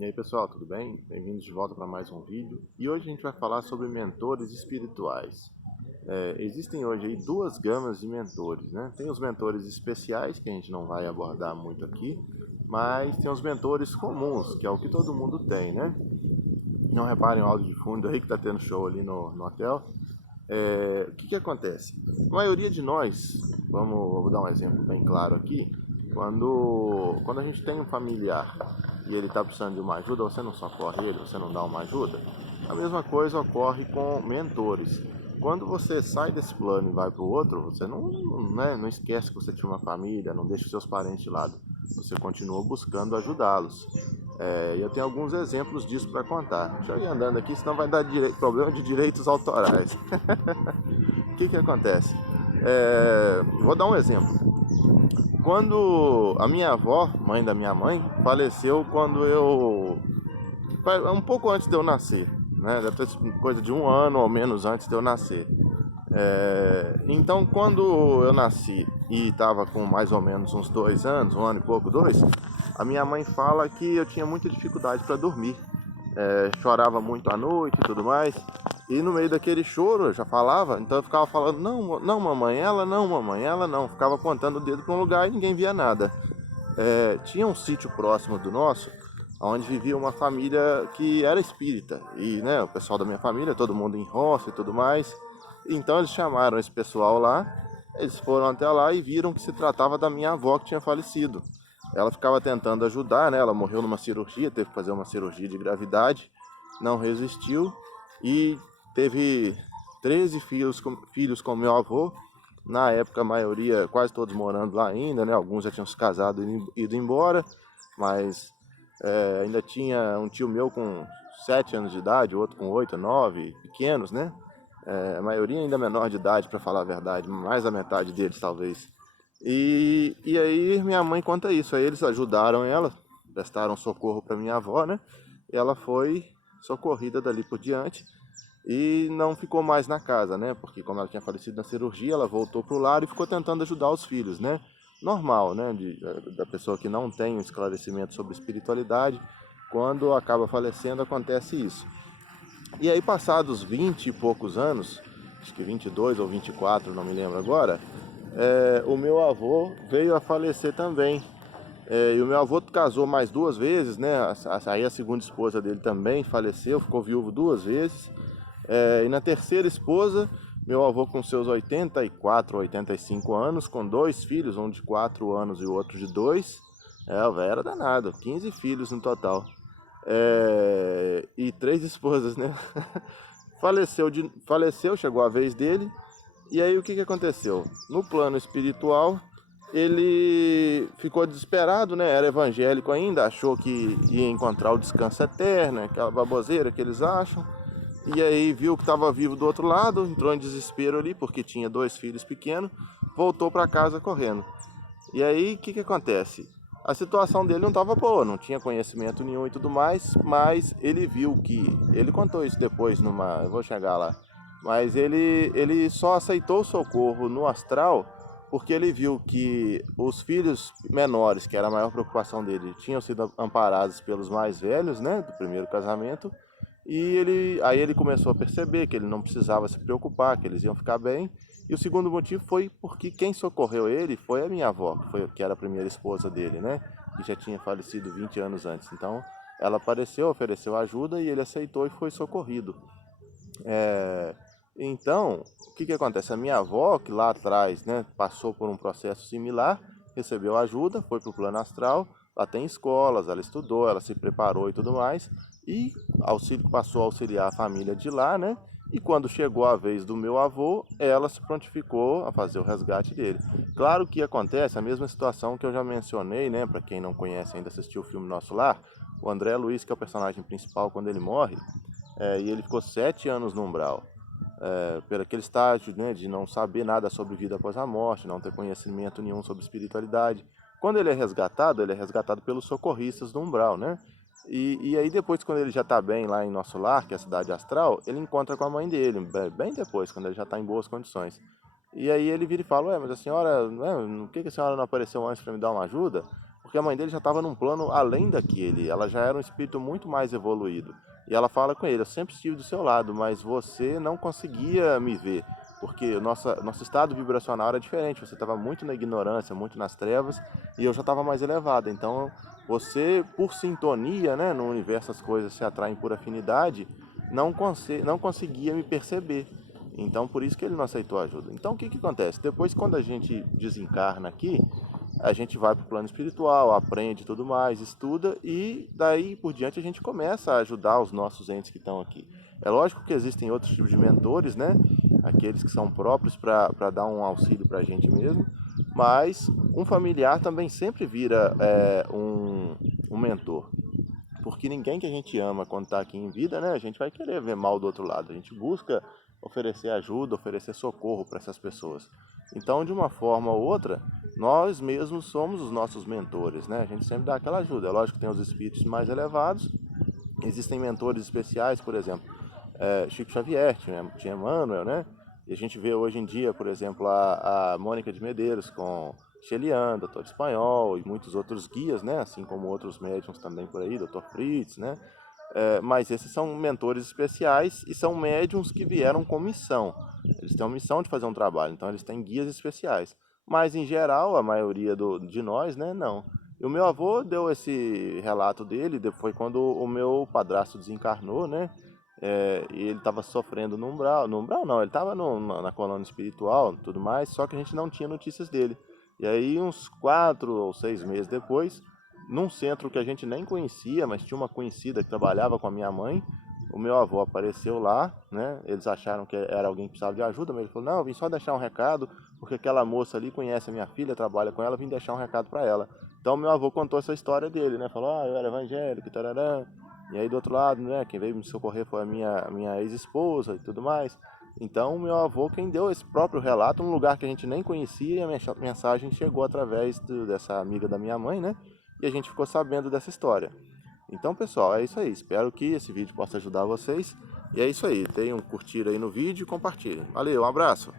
E aí pessoal, tudo bem? Bem-vindos de volta para mais um vídeo. E hoje a gente vai falar sobre mentores espirituais. Existem hoje aí duas gamas de mentores, né? Tem os mentores especiais, que a gente não vai abordar muito aqui, mas tem os mentores comuns, que é o que todo mundo tem, né? Não reparem o áudio de fundo aí que está tendo show ali no hotel. O que acontece? A maioria de nós, vou dar um exemplo bem claro aqui, quando a gente tem um familiar e ele está precisando de uma ajuda, você não socorre ele, você não dá uma ajuda, a mesma coisa ocorre com mentores. Quando você sai desse plano e vai para o outro, você não esquece que você tinha uma família, não deixa os seus parentes de lado, você continua buscando ajudá-los. Eu tenho alguns exemplos disso para contar. Deixa eu ir andando aqui, senão vai dar problema de direitos autorais. O que acontece? Vou dar um exemplo. Quando a minha avó, mãe da minha mãe, faleceu um pouco antes de eu nascer, né? Deve ter coisa de um ano ou menos antes de eu nascer. Então, quando eu nasci e estava com mais ou menos uns 2 anos, um ano e pouco, dois, a minha mãe fala que eu tinha muita dificuldade para dormir. Chorava muito à noite e tudo mais. E no meio daquele choro eu já falava, então eu ficava falando, não, não mamãe, ela não, mamãe, ela não. Ficava apontando o dedo para um lugar e ninguém via nada. Tinha um sítio próximo do nosso, onde vivia uma família que era espírita. E né, o pessoal da minha família, todo mundo em roça e tudo mais. Então eles chamaram esse pessoal lá, eles foram até lá e viram que se tratava da minha avó que tinha falecido. Ela ficava tentando ajudar, né? Ela morreu numa cirurgia, teve que fazer uma cirurgia de gravidade, não resistiu e teve 13 filhos com meu avô. Na época, a maioria, quase todos morando lá ainda, né? Alguns já tinham se casado e ido embora, mas ainda tinha um tio meu com 7 anos de idade, outro com 8, 9, pequenos, né? A maioria ainda menor de idade, para falar a verdade, mais da metade deles talvez. E aí minha mãe conta isso, aí eles ajudaram ela, prestaram socorro para minha avó, né? E ela foi socorrida dali por diante e não ficou mais na casa, né? Porque como ela tinha falecido na cirurgia, ela voltou pro lar e ficou tentando ajudar os filhos, né? Normal, né? Da pessoa que não tem um esclarecimento sobre espiritualidade, quando acaba falecendo acontece isso. E aí passados 20 e poucos anos, acho que 22 ou 24, não me lembro agora, o meu avô veio a falecer também. E o meu avô casou mais 2 vezes, né? Aí a segunda esposa dele também faleceu, ficou viúvo 2 vezes. E na terceira esposa, meu avô com seus 84, 85 anos, com 2 filhos, um de 4 anos e o outro de 2. O velho era danado, 15 filhos no total. E 3 esposas, né? Faleceu, chegou a vez dele. E aí o que aconteceu? No plano espiritual, ele ficou desesperado, né? Era evangélico ainda, achou que ia encontrar o descanso eterno, aquela baboseira que eles acham. E aí viu que estava vivo do outro lado, entrou em desespero ali, porque tinha 2 filhos pequenos, voltou para casa correndo. E aí o que acontece? A situação dele não estava boa, não tinha conhecimento nenhum e tudo mais, mas ele viu que, ele contou isso depois eu vou chegar lá, mas ele só aceitou o socorro no astral porque ele viu que os filhos menores, que era a maior preocupação dele, tinham sido amparados pelos mais velhos, né, do primeiro casamento, e aí ele começou a perceber que ele não precisava se preocupar, que eles iam ficar bem. E o segundo motivo foi porque quem socorreu ele foi a minha avó, que era a primeira esposa dele, né? Que já tinha falecido 20 anos antes. Então, ela apareceu, ofereceu ajuda e ele aceitou e foi socorrido. Então, o que acontece? A minha avó, que lá atrás, né, passou por um processo similar, recebeu ajuda, foi para o plano astral, lá tem escolas, ela estudou, ela se preparou e tudo mais, e passou a auxiliar a família de lá, né? E quando chegou a vez do meu avô, ela se prontificou a fazer o resgate dele. Claro que acontece a mesma situação que eu já mencionei, né? Para quem não conhece ainda assistiu o filme Nosso Lar, o André Luiz, que é o personagem principal quando ele morre, e ele ficou 7 anos no umbral. Por aquele estágio, né, de não saber nada sobre vida após a morte, não ter conhecimento nenhum sobre espiritualidade. Quando ele é resgatado pelos socorristas do umbral, né? E aí depois, quando ele já está bem lá em Nosso Lar, que é a cidade astral, ele encontra com a mãe dele, bem depois, quando ele já está em boas condições. E aí ele vira e fala, ué, mas a senhora, por que a senhora não apareceu antes para me dar uma ajuda? porque a mãe dele já estava num plano além daquele, ela já era um espírito muito mais evoluído. E ela fala com ele: eu sempre estive do seu lado, mas você não conseguia me ver, porque o nosso estado vibracional era diferente, você estava muito na ignorância, muito nas trevas, e eu já estava mais elevado. Então, você, por sintonia, né, no universo as coisas se atraem por afinidade, não conseguia me perceber. Então, por isso que ele não aceitou ajuda. Então, o que acontece? Depois, quando a gente desencarna aqui, a gente vai para o plano espiritual, aprende tudo mais, estuda e daí por diante a gente começa a ajudar os nossos entes que estão aqui. É lógico que existem outros tipos de mentores, né? Aqueles que são próprios para dar um auxílio para a gente mesmo, mas um familiar também sempre vira um mentor. Porque ninguém que a gente ama quando está aqui em vida, né? A gente vai querer ver mal do outro lado. A gente busca oferecer ajuda, oferecer socorro para essas pessoas. Então, de uma forma ou outra, nós mesmos somos os nossos mentores, né? A gente sempre dá aquela ajuda. É lógico que tem os espíritos mais elevados, existem mentores especiais, por exemplo, Chico Xavier, tinha Emmanuel, né? E a gente vê hoje em dia, por exemplo, a Mônica de Medeiros com Chelian, Doutor Espanhol e muitos outros guias, né? Assim como outros médiums também por aí, Doutor Fritz, né? Mas esses são mentores especiais e são médiums que vieram com missão. Eles têm uma missão de fazer um trabalho, então eles têm guias especiais. Mas, em geral, a maioria de nós, né, não. E o meu avô deu esse relato dele, foi quando o meu padrasto desencarnou, né? E ele estava sofrendo no umbral não, ele estava na colônia espiritual e tudo mais, só que a gente não tinha notícias dele. E aí, uns 4 ou 6 meses depois, num centro que a gente nem conhecia, mas tinha uma conhecida que trabalhava com a minha mãe, o meu avô apareceu lá, né? Eles acharam que era alguém que precisava de ajuda, mas ele falou: não, eu vim só deixar um recado, porque aquela moça ali conhece a minha filha, trabalha com ela, eu vim deixar um recado para ela. Então meu avô contou essa história dele, né? Falou: eu era evangélico, tarará. E aí do outro lado, né? Quem veio me socorrer foi a minha ex-esposa e tudo mais. Então meu avô quem deu esse próprio relato, num lugar que a gente nem conhecia, e a mensagem chegou através dessa amiga da minha mãe, né? E a gente ficou sabendo dessa história. Então, pessoal, é isso aí. Espero que esse vídeo possa ajudar vocês. E é isso aí. Deem um curtir aí no vídeo e compartilhem. Valeu, um abraço!